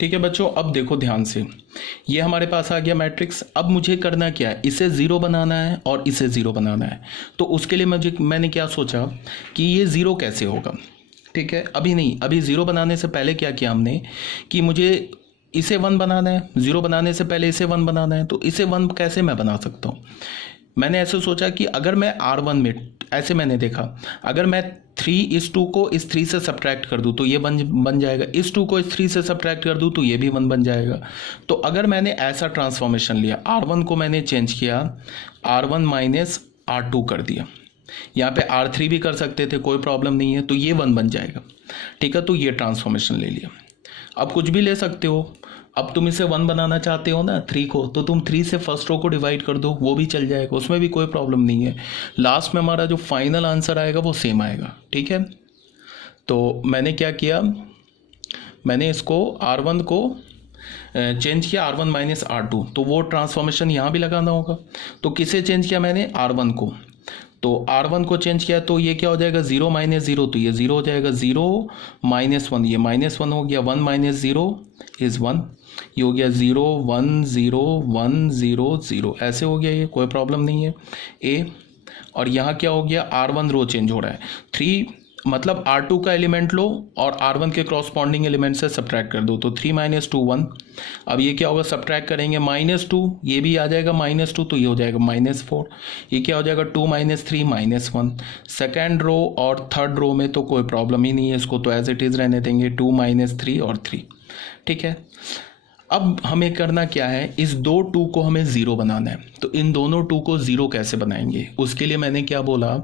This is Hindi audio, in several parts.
ठीक है बच्चों, अब देखो ध्यान से, ये हमारे पास आ गया मैट्रिक्स। अब मुझे करना क्या है, इसे ज़ीरो बनाना है और इसे ज़ीरो बनाना है। तो उसके लिए मैंने क्या सोचा कि ये ज़ीरो कैसे होगा। ठीक है, अभी नहीं, अभी ज़ीरो बनाने से पहले क्या किया हमने कि मुझे इसे वन बनाना है, ज़ीरो बनाने से पहले इसे वन बनाना है। तो इसे वन कैसे मैं बना सकता हूँ, मैंने ऐसे सोचा कि अगर मैं R1 में, ऐसे मैंने देखा, अगर मैं 3:2 को इस 3 से सब्ट्रैक्ट कर दूँ तो ये बन जाएगा, इस 2 को इस 3 से सब्ट्रैक्ट कर दूँ तो ये भी 1 बन जाएगा। तो अगर मैंने ऐसा ट्रांसफॉर्मेशन लिया, R1 को मैंने चेंज किया, R1 माइनस R2 कर दिया, यहाँ पे R3 भी कर सकते थे, कोई प्रॉब्लम नहीं है, तो ये 1 बन जाएगा। ठीक है, तो ये ट्रांसफॉर्मेशन ले लिया। अब कुछ भी ले सकते हो, अब तुम इसे 1 बनाना चाहते हो ना 3 को, तो तुम 3 से फर्स्ट रो को डिवाइड कर दो, वो भी चल जाएगा, उसमें भी कोई प्रॉब्लम नहीं है। लास्ट में हमारा जो फाइनल आंसर आएगा वो सेम आएगा। ठीक है, तो मैंने क्या किया, मैंने इसको R1 को चेंज किया R1 माइनस R2, तो वो ट्रांसफॉर्मेशन यहाँ भी लगाना होगा। तो किसे चेंज किया मैंने, R1 को, तो R1 को चेंज किया तो ये क्या हो जाएगा, 0 माइनस 0, तो ये 0 हो जाएगा, 0 माइनस 1, ये माइनस 1 हो गया, 1 माइनस 0 इज़ 1, ये हो गया 0 1 0 1 0 0, ऐसे हो गया, ये कोई प्रॉब्लम नहीं है ए। और यहाँ क्या हो गया, R1 रो चेंज हो रहा है, 3 मतलब R2 का एलिमेंट लो और R1 के क्रॉसपॉन्डिंग एलिमेंट से सब्ट्रैक्ट कर दो, तो 3 माइनस 2 1। अब ये क्या होगा, सब्ट्रैक्ट करेंगे, -2, ये भी आ जाएगा -2, तो ये हो जाएगा -4। ये क्या हो जाएगा, 2 माइनस 3 -1। सेकेंड रो और थर्ड रो में तो कोई प्रॉब्लम ही नहीं है, इसको तो एज इट इज़ रहने देंगे, 2 माइनस 3 और 3। ठीक है, अब हमें करना क्या है, इस दो 2 को हमें ज़ीरो बनाना है। तो इन दोनों 2 को ज़ीरो कैसे बनाएंगे, उसके लिए मैंने क्या बोला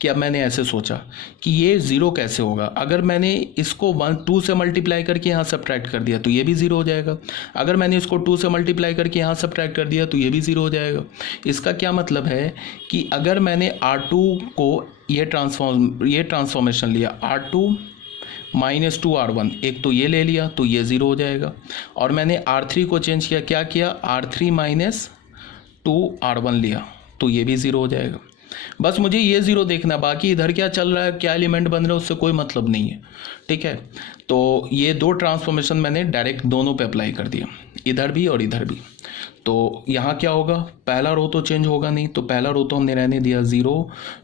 कि अब मैंने ऐसे सोचा कि ये ज़ीरो कैसे होगा। अगर मैंने इसको 2 से मल्टीप्लाई करके यहाँ सब्ट्रैक्ट कर दिया तो ये भी ज़ीरो हो जाएगा, अगर मैंने इसको 2 से मल्टीप्लाई करके यहाँ सब्ट्रैक्ट कर दिया तो ये भी ज़ीरो हो जाएगा। इसका क्या मतलब है कि अगर मैंने R2 को ये ट्रांसफॉर्मेशन लिया, R2 -2 R1, एक तो ये ले लिया तो ये ज़ीरो हो जाएगा, और मैंने R3 को चेंज किया, क्या किया, R3 -2 R1 लिया तो ये भी ज़ीरो हो जाएगा। बस मुझे ये ज़ीरो देखना, बाकी इधर क्या चल रहा है, क्या एलिमेंट बन रहा है, उससे कोई मतलब नहीं है। ठीक है, तो ये दो ट्रांसफॉर्मेशन मैंने डायरेक्ट दोनों पे अप्लाई कर दिया, इधर भी और इधर भी। तो यहाँ क्या होगा, पहला रो तो चेंज होगा नहीं, तो पहला रो तो हमने रहने दिया 0,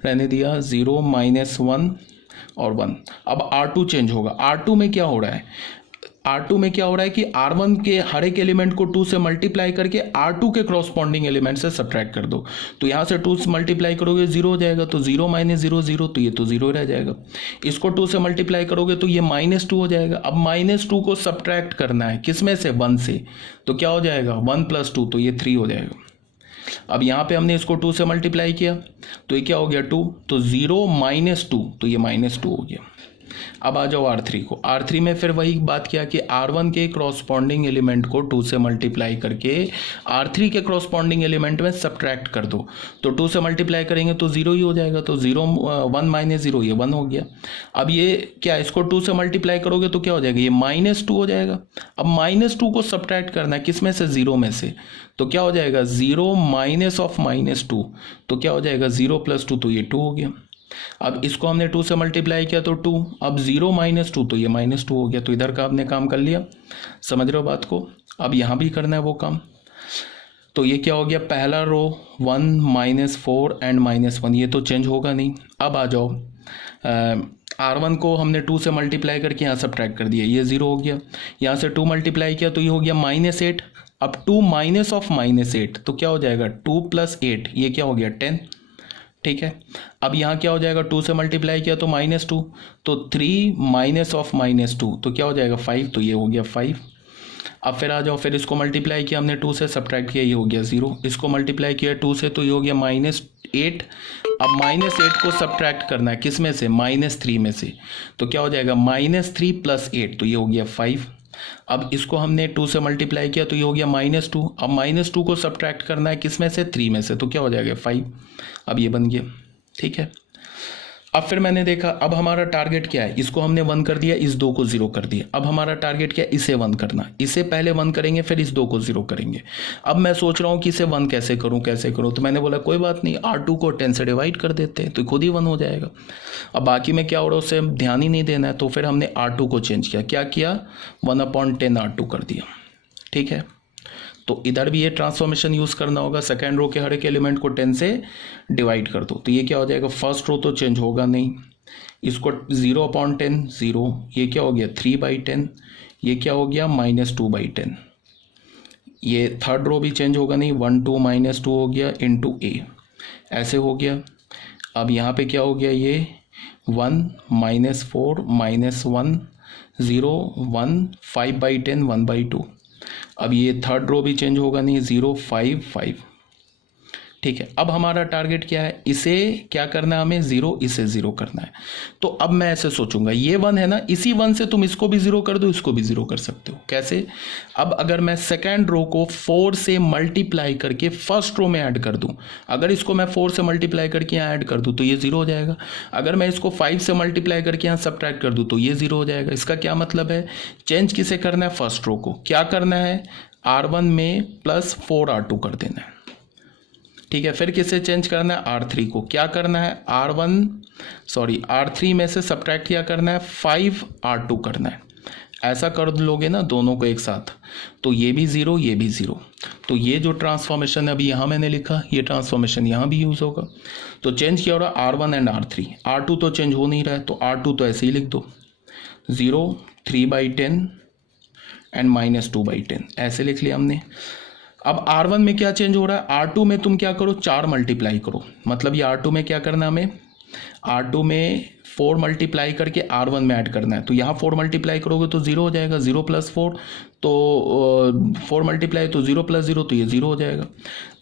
रहने दिया 0 -1 और 1। अब R2 चेंज होगा, R2 में क्या हो रहा है, R2 में क्या हो रहा है कि R1 के हर एक एलिमेंट को 2 से मल्टीप्लाई करके R2 के क्रॉसपॉन्डिंग एलिमेंट से सब्ट्रैक्ट कर दो, तो यहाँ से 2 से मल्टीप्लाई करोगे 0 हो जाएगा, तो 0 माइनस 0 0, तो ये तो 0 रह जाएगा। इसको 2 से मल्टीप्लाई करोगे तो ये -2 हो जाएगा। अब -2 को सब्ट्रैक्ट करना है किस में से, 1 से, तो क्या हो जाएगा, 1 + 2, तो ये 3 हो जाएगा। अब यहाँ पे हमने इसको 2 से मल्टीप्लाई किया तो ये क्या हो गया, 2, तो 0 - 2, तो ये -2 हो गया। अब आ जाओ R3 को, R3 में फिर वही बात किया कि R1 के क्रॉसपॉन्डिंग एलिमेंट को 2 से मल्टीप्लाई करके R3 के क्रॉसपॉन्डिंग एलिमेंट में सब्ट्रैक्ट कर दो, तो 2 से मल्टीप्लाई करेंगे तो 0 ही हो जाएगा, तो 0 1 माइनस 0, ये 1 हो गया। अब ये क्या, इसको 2 से मल्टीप्लाई करोगे तो क्या हो जाएगा, ये -2 हो जाएगा। अब -2 को सब्ट्रैक्ट करना है किस में से, 0 में से, तो क्या हो जाएगा, 0 माइनस ऑफ -2, तो क्या हो जाएगा, 0 + 2, तो ये 2 हो गया। अब इसको हमने 2 से मल्टीप्लाई किया तो 2, अब 0 - 2, तो ये -2 हो गया। तो इधर का आपने काम कर लिया, समझ रहे हो बात को। अब यहाँ भी करना है वो काम, तो ये क्या हो गया, पहला रो 1 -4 एंड -1, ये तो चेंज होगा नहीं। अब आ जाओ, R1 को हमने 2 से मल्टीप्लाई करके यहाँ सब्ट्रैक्ट कर दिया, ये 0 हो गया। यहाँ से 2 मल्टीप्लाई किया तो ये हो गया -8। अब 2 माइनस ऑफ -8, तो क्या हो जाएगा, 2 + 8, ये क्या हो गया, 10। ठीक है, अब यहाँ क्या हो जाएगा, 2 से मल्टीप्लाई किया तो -2, तो 3 माइनस ऑफ -2, तो क्या हो जाएगा, 5, तो ये हो गया 5। अब फिर आ जाओ, फिर इसको मल्टीप्लाई किया हमने 2 से, सब्ट्रैक्ट किया, ये हो गया 0। इसको मल्टीप्लाई किया 2 से तो ये हो गया -8। अब -8 को सब्ट्रैक्ट करना है किस में से, -3 में से, तो क्या हो जाएगा, -3 + 8, तो ये हो गया 5। अब इसको हमने 2 से मल्टीप्लाई किया तो ये हो गया -2। अब -2 को सब्ट्रैक्ट करना है किस में से, 3 में से, तो क्या हो जाएगा, 5। अब ये बन गया। ठीक है, अब फिर मैंने देखा, अब हमारा टारगेट क्या है, इसको हमने 1 कर दिया, इस 2 को 0 कर दिया। अब हमारा टारगेट क्या है, इसे 1 करना। इसे पहले 1 करेंगे, फिर इस 2 को 0 करेंगे। अब मैं सोच रहा हूँ कि इसे 1 कैसे करूँ, तो मैंने बोला कोई बात नहीं, R2 को 10 से डिवाइड कर देते हैं तो खुद ही 1 हो जाएगा। अब बाकी में क्या हो रहा है उसे ध्यान ही नहीं देना है, तो फिर हमने R2 को चेंज किया। क्या किया, 1/10 R2 कर दिया। ठीक है, तो इधर भी ये ट्रांसफॉर्मेशन यूज़ करना होगा। सेकेंड रो के हर एक एलिमेंट को 10 से डिवाइड कर दो, तो ये क्या हो जाएगा, फर्स्ट रो तो चेंज होगा नहीं, इसको 0/10 0, ये क्या हो गया 3/10, ये क्या हो गया -2/10। ये थर्ड रो भी चेंज होगा नहीं, 1 2 -2 हो गया इंटू a, ऐसे हो गया। अब यहाँ पे क्या हो गया, ये 1 -4 -1 0 1 5/10 1/2। अब ये थर्ड रो भी चेंज होगा नहीं, 0 5 5। ठीक है, अब हमारा टारगेट क्या है, इसे क्या करना है हमें 0, इसे 0 करना है। तो अब मैं ऐसे सोचूंगा, ये 1 है ना, इसी 1 से तुम इसको भी 0 कर दो, इसको भी 0 कर सकते हो। कैसे, अब अगर मैं सेकेंड रो को 4 से मल्टीप्लाई करके फर्स्ट रो में ऐड कर दूं, अगर इसको मैं 4 से मल्टीप्लाई करके यहाँ ऐड कर दूं तो ये 0 हो जाएगा। अगर मैं इसको 5 से मल्टीप्लाई करके यहाँ सब्ट्रैक्ट कर दूं तो ये 0 हो जाएगा। इसका क्या मतलब है, चेंज किसे करना है, फर्स्ट रो को। क्या करना है, R1 में +4 R2 कर देना है। ठीक है, फिर किसे चेंज करना है, R3 को। क्या करना है, R3 में से सब्ट्रैक्ट क्या करना है, 5 R2 करना है। ऐसा कर लोगे ना दोनों को एक साथ, तो ये भी 0 ये भी 0। तो ये जो ट्रांसफॉर्मेशन है अभी यहाँ मैंने लिखा, ये ट्रांसफॉर्मेशन यहाँ भी यूज़ होगा। तो चेंज किया हो रहा R1 एंड R3, R2 तो चेंज हो नहीं रहा है, तो R2 तो ऐसे ही लिख दो, 0 3/10 एंड -2/10, ऐसे लिख लिया हमने। अब R1 में क्या चेंज हो रहा है, R2 में तुम क्या करो, 4 मल्टीप्लाई करो। मतलब ये R2 में क्या करना हमें, R2 में 4 मल्टीप्लाई करके R1 में ऐड करना है। तो यहाँ 4 मल्टीप्लाई करोगे तो 0 हो जाएगा, 0 + 4 तो 4 मल्टीप्लाई तो 0 + 0 तो ये 0 हो जाएगा।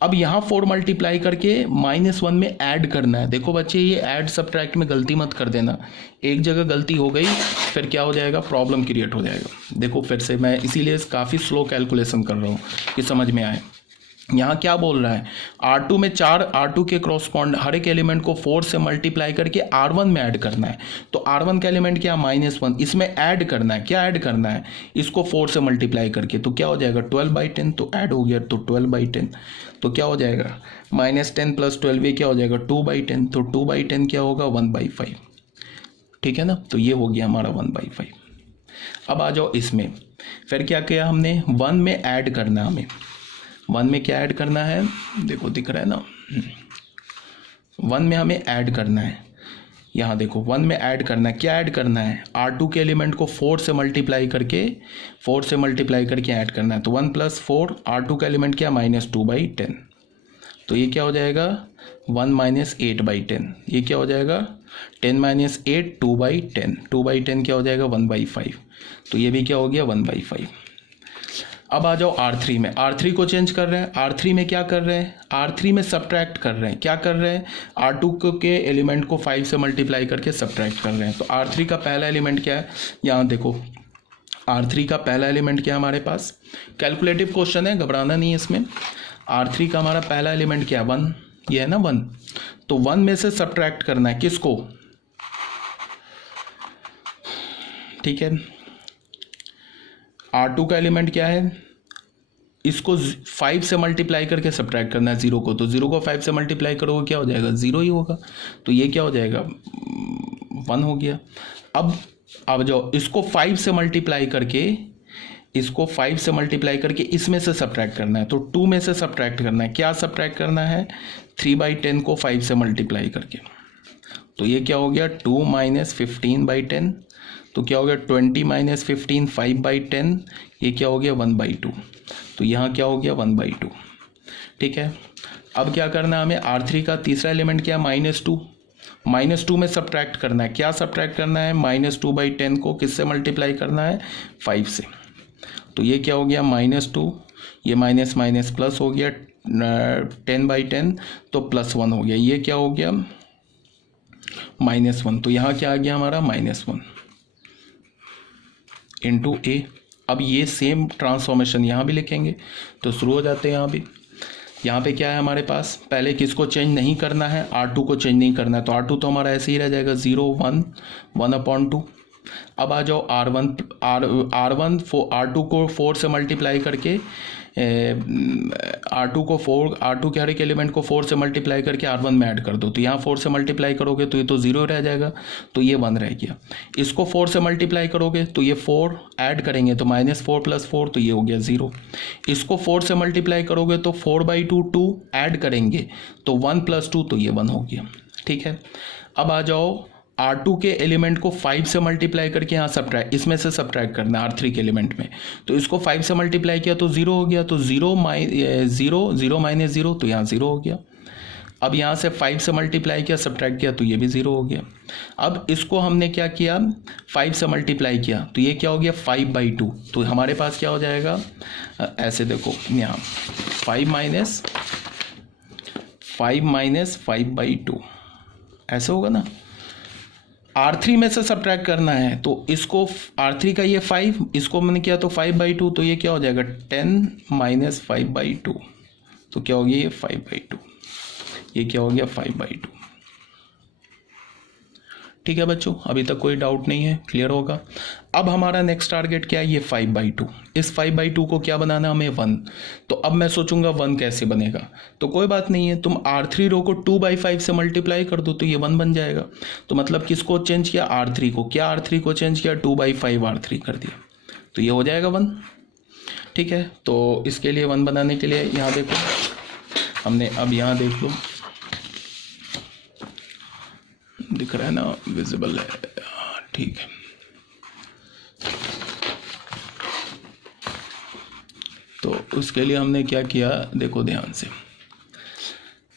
अब यहाँ 4 मल्टीप्लाई करके -1 में ऐड करना है। देखो बच्चे, ये ऐड सब्ट्रैक्ट में गलती मत कर देना, एक जगह गलती हो गई फिर क्या हो जाएगा, प्रॉब्लम क्रिएट हो जाएगा। देखो फिर से मैं इसीलिए काफ़ी स्लो कैलकुलेशन कर रहा हूँ कि समझ में आए। यहाँ क्या बोल रहा है, R2 में 4 R2 के क्रॉसपॉन्ड हर एक एलिमेंट को 4 से मल्टीप्लाई करके R1 में ऐड करना है। तो R1 का एलिमेंट क्या, -1, इसमें ऐड करना है। क्या ऐड करना है, इसको 4 से मल्टीप्लाई करके, तो क्या हो जाएगा 12/10, तो ऐड हो गया तो 12/10। तो क्या हो जाएगा, -10 + 12 ये क्या हो जाएगा 2/10, तो 2/10 क्या होगा 1/5। ठीक है ना, तो ये हो गया हमारा 1/5। अब आ जाओ इसमें, फिर क्या किया हमने, 1 में ऐड करना है हमें। 1 में क्या ऐड करना है, देखो दिख रहा है ना, 1 में हमें ऐड करना है। यहाँ देखो 1 में ऐड करना है, क्या ऐड करना है, R2 के एलिमेंट को 4 से मल्टीप्लाई करके ऐड करना है। तो 1 + 4 R2 का एलिमेंट क्या, -2/10। तो ये क्या हो जाएगा 1 -8/10, ये क्या हो जाएगा 10 - 8 2/10, 2/10 क्या हो जाएगा 1/5। तो ये भी क्या हो गया 1/5। अब आ जाओ R3 में, R3 को चेंज कर रहे हैं। R3 में क्या कर रहे हैं, R3 में सब्ट्रैक्ट कर रहे हैं। क्या कर रहे हैं, R2 के एलिमेंट को 5 से मल्टीप्लाई करके सब्ट्रैक्ट कर रहे हैं। तो R3 का पहला एलिमेंट क्या है, यहाँ देखो R3 का पहला एलिमेंट क्या है हमारे पास, कैलकुलेटिव क्वेश्चन है, घबराना नहीं है इसमें। R3 का हमारा पहला एलिमेंट क्या है 1, ये है ना 1। तो 1 में से सब्ट्रैक्ट करना है किसको, ठीक है। R2 का एलिमेंट क्या है, इसको 5 से मल्टीप्लाई करके सब्ट्रैक्ट करना है 0 को। तो 0 को 5 से मल्टीप्लाई करोगे क्या हो जाएगा 0 ही होगा। तो ये क्या हो जाएगा 1 हो गया। अब जाओ इसको 5 से मल्टीप्लाई करके इसमें से सब्ट्रैक्ट करना है। तो 2 में से सब्ट्रैक्ट करना है, क्या सब्ट्रैक्ट करना है 3/10 को 5 से मल्टीप्लाई करके। तो ये क्या हो गया 2 - 15/10, तो क्या हो गया 20 - 15 5/10, ये क्या हो गया 1/2। तो यहाँ क्या हो गया 1/2। ठीक है, अब क्या करना है हमें, R3 का तीसरा एलिमेंट क्या है -2 में सब्ट्रैक्ट करना है। क्या सब्ट्रैक्ट करना है, -2/10 को किससे मल्टीप्लाई करना है 5 से। तो ये क्या हो गया -2, ये माइनस प्लस हो गया 10/10, तो +1 हो गया। ये क्या हो गया -1, तो यहाँ क्या आ गया हमारा -1 इंटू ए। अब ये सेम ट्रांसफॉर्मेशन यहाँ भी लिखेंगे, तो शुरू हो जाते हैं यहाँ भी। यहाँ पे क्या है हमारे पास, पहले किसको चेंज नहीं करना है, R2 को चेंज नहीं करना है, तो R2 तो हमारा ऐसे ही रह जाएगा 0 1 1/2। अब आ जाओ R2 को 4 से मल्टीप्लाई करके R2 के हर एक एलिमेंट को 4 से मल्टीप्लाई करके R1 में ऐड कर दो, तो यहाँ 4 से मल्टीप्लाई करोगे तो ये तो 0 रह जाएगा, तो ये 1 रह गया। इसको 4 से मल्टीप्लाई करोगे तो ये 4 ऐड करेंगे तो -4 + 4, तो ये हो गया 0। इसको 4 से मल्टीप्लाई करोगे तो 4/2 2 ऐड करेंगे तो 1 + 2, तो ये 1 हो गया। ठीक है, अब आ जाओ R2 के एलिमेंट को 5 से मल्टीप्लाई करके यहाँ सब्ट्रैक्ट, इसमें से सब्ट्रैक्ट करना है R3 के एलिमेंट में, तो इसको 5 से मल्टीप्लाई किया तो 0 हो गया, तो 0 - 0, तो यहाँ 0 हो गया। अब यहाँ से 5 से मल्टीप्लाई किया, सब्ट्रैक्ट किया, तो ये भी 0 हो गया। अब इसको हमने क्या किया, 5 से मल्टीप्लाई किया, तो ये क्या हो गया 5/2, तो हमारे पास क्या हो जाएगा, ऐसे देखो यहाँ 5 - 5/2 ऐसे होगा ना। R3 में से सब्ट्रैक्ट करना है, तो इसको R3 का ये 5, इसको मैंने किया तो 5/2, तो ये क्या हो जाएगा 10 - 5/2, तो क्या हो गया ये 5/2, ये क्या हो गया 5/2। ठीक है बच्चों, अभी तक कोई डाउट नहीं है, क्लियर होगा। अब हमारा नेक्स्ट टारगेट क्या है, ये 5/2। इस 5/2 को क्या बनाना है हमें 1, तो अब मैं सोचूंगा 1 कैसे बनेगा, तो कोई बात नहीं है, तुम R3 रो को 2/5 से मल्टीप्लाई कर दो तो ये 1 बन जाएगा। तो मतलब किसको चेंज किया, R3 को, क्या R3 को चेंज किया, 2/5 R3 कर दिया, तो ये हो जाएगा 1। ठीक है, तो इसके लिए 1 बनाने के लिए यहाँ देखो हमने, अब यहाँ देख लो दिख रहा है ना, विजिबल है, ठीक है। तो उसके लिए हमने क्या किया, देखो ध्यान से,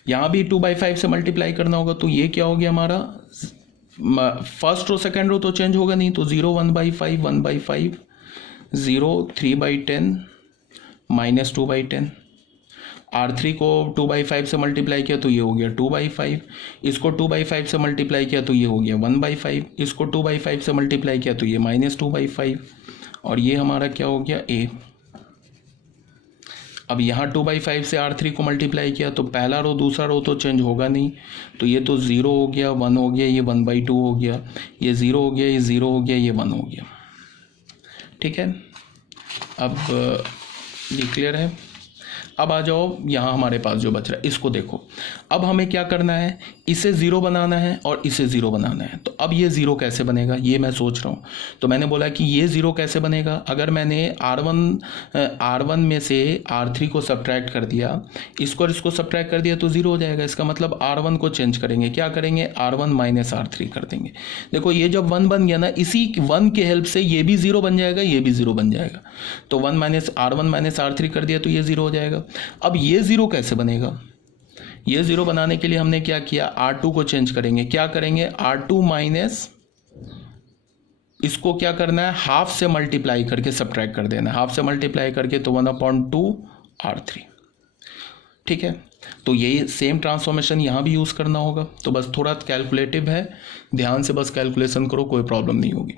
यहाँ भी 2/5 से मल्टीप्लाई करना होगा, तो ये क्या हो गया हमारा, फर्स्ट रो सेकेंड रो तो चेंज होगा नहीं, तो 0 1/5 1/5 0 3/10 -2/10। R3 को 2/5 से मल्टीप्लाई किया तो ये हो गया 2/5, इसको 2/5 से मल्टीप्लाई किया तो ये हो गया 1/5, इसको 2/5 से मल्टीप्लाई किया तो ये -2/5, और ये हमारा क्या हो गया A। अब यहाँ 2/5 से R3 को मल्टीप्लाई किया तो पहला रो दूसरा रो तो चेंज होगा नहीं, तो ये तो 0 हो गया, 1 हो गया, ये 1/2 हो गया, ये 0 हो गया, ये 0 हो गया, ये 1 हो गया। ठीक है, अब ये क्लियर है। अब आ जाओ यहाँ हमारे पास जो बच रहा है इसको देखो, अब हमें क्या करना है, इसे 0 बनाना है और इसे 0 बनाना है। तो अब ये 0 कैसे बनेगा ये मैं सोच रहा हूँ, तो मैंने बोला कि ये 0 कैसे बनेगा, अगर मैंने R1 में से R3 को सब्ट्रैक्ट कर दिया, इसको और इसको सब्ट्रैक्ट कर दिया तो 0 हो जाएगा। इसका मतलब R1 को चेंज करेंगे, क्या करेंगे, R1 - R3 कर देंगे। देखो ये जब 1 बन गया ना, इसी 1 के हेल्प से ये भी 0 बन जाएगा, ये भी 0 बन जाएगा, तो R1 - R3 कर दिया तो ये 0 हो जाएगा। अब ये 0 कैसे बनेगा, ये 0 बनाने के लिए हमने क्या किया, R2 को चेंज करेंगे, क्या करेंगे, R2 माइनस इसको क्या करना है, हाफ से मल्टीप्लाई करके सब्ट्रैक्ट कर देना, हाफ से मल्टीप्लाई करके तो 1/2 R3। ठीक है, तो यही सेम ट्रांसफॉर्मेशन यहाँ भी यूज़ करना होगा, तो बस थोड़ा कैलकुलेटिव है, ध्यान से बस कैलकुलेशन करो, कोई प्रॉब्लम नहीं होगी।